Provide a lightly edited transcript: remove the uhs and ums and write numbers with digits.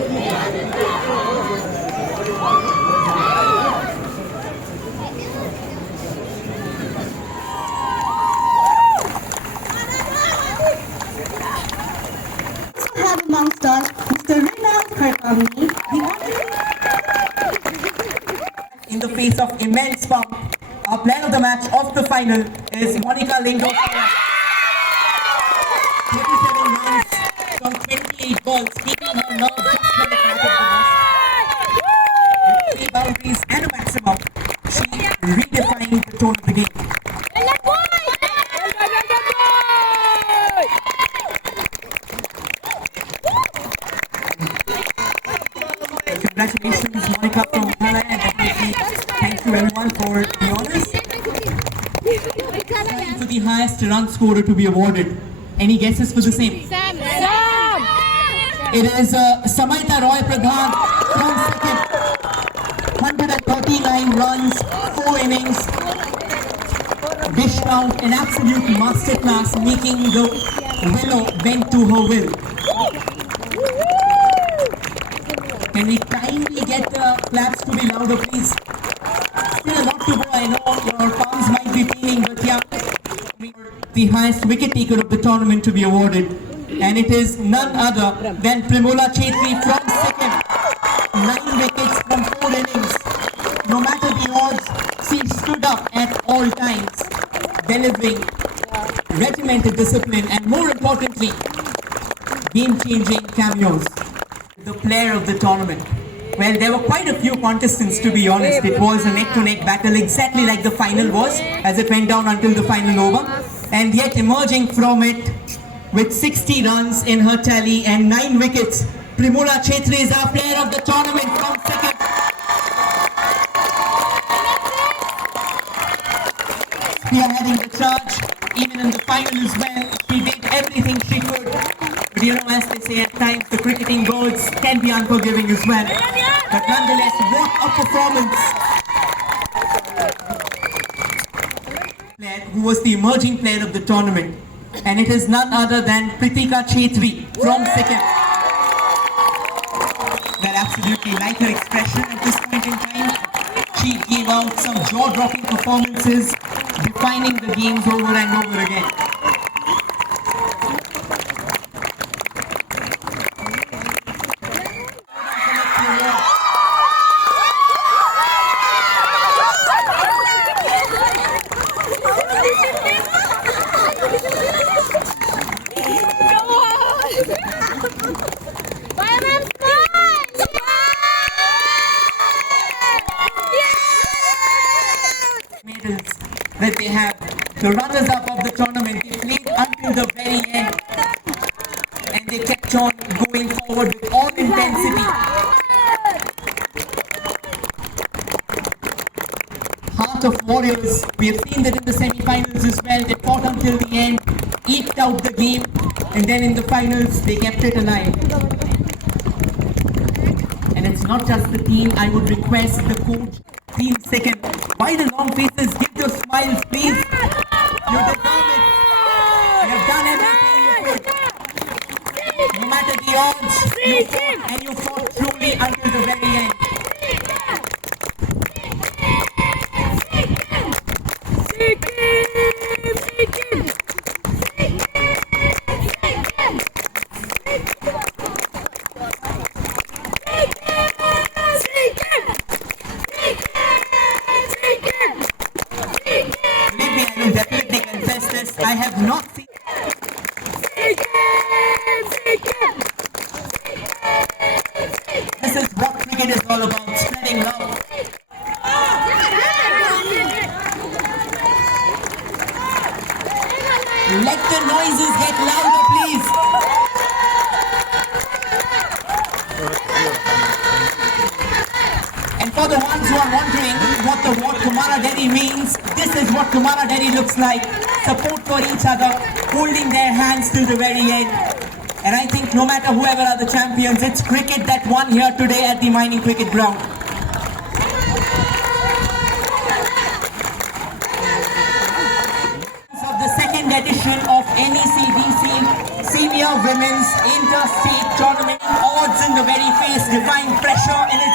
Have amongst us Mr. Rinal Karkamni, In the face of immense pump, our player of the match of the final is Monica Lindo. 37 runs from 28 balls, keeping her nerve just when it mattered the most. With 3 boundaries and a maximum, she redefined the tone of the game. Congratulations, Monica from Ghana, and definitely thank you everyone for the honors. To the highest run scorer to be awarded. Any guesses for the same? Sam! It is Samaita Roy Pradhan from second. 139 runs, 4 innings. Dished out an absolute masterclass, making the willow bend to her will. Can we kindly get the claps to be louder, please? Still a lot to go. I know your palms might be peeling, but yeah. The highest wicket taker of the tournament to be awarded. And it is none other than Primola Chetri from second. 9 wickets from 4 innings. No matter the odds, she stood up at all times, delivering regimented discipline and, more importantly, game-changing cameos. The player of the tournament. Well, there were quite a few contestants, to be honest. It was a neck-to-neck battle, exactly like the final was, as it went down until the final over. And yet emerging from it with 60 runs in her tally and 9 wickets, Primola Chetri is our player of the tournament from second. Spearheading the charge, even in the final as well. She did everything she could. But you know, as they say, at times the cricketing gods can be unforgiving as well. But nonetheless, what a performance! Who was the emerging player of the tournament, and it is none other than Pritika Chetri from second. Well, absolutely like her expression at this point in time. She gave out some jaw-dropping performances, defining the games over and over again. Medals that they have. The runners-up of the tournament, they played until the very end, and they kept on going forward with all intensity. Heart of warriors. We have seen that in the semi-finals as well. They fought until the end, eked out the game, and then in the finals they kept it alive. And it's not just the team. I would request the coach, team second. Why the long faces? Give your smiles, please. You deserve it. You have done everything you could. No matter the odds, you fought, and you fought truly until the very end. I have not seen. This is what cricket is all about, spreading love. Let the noises get louder, please. And for the ones who are wondering what Kumara Deri means, this is what Kumara Deri looks like. Support for each other, holding their hands till the very end. And I think no matter whoever are the champions, it's cricket that won here today at the Mining Cricket Ground. Of the second edition of NECDC Senior Women's Interstate Tournament, odds in the very favor. pace, defying pressure, energy.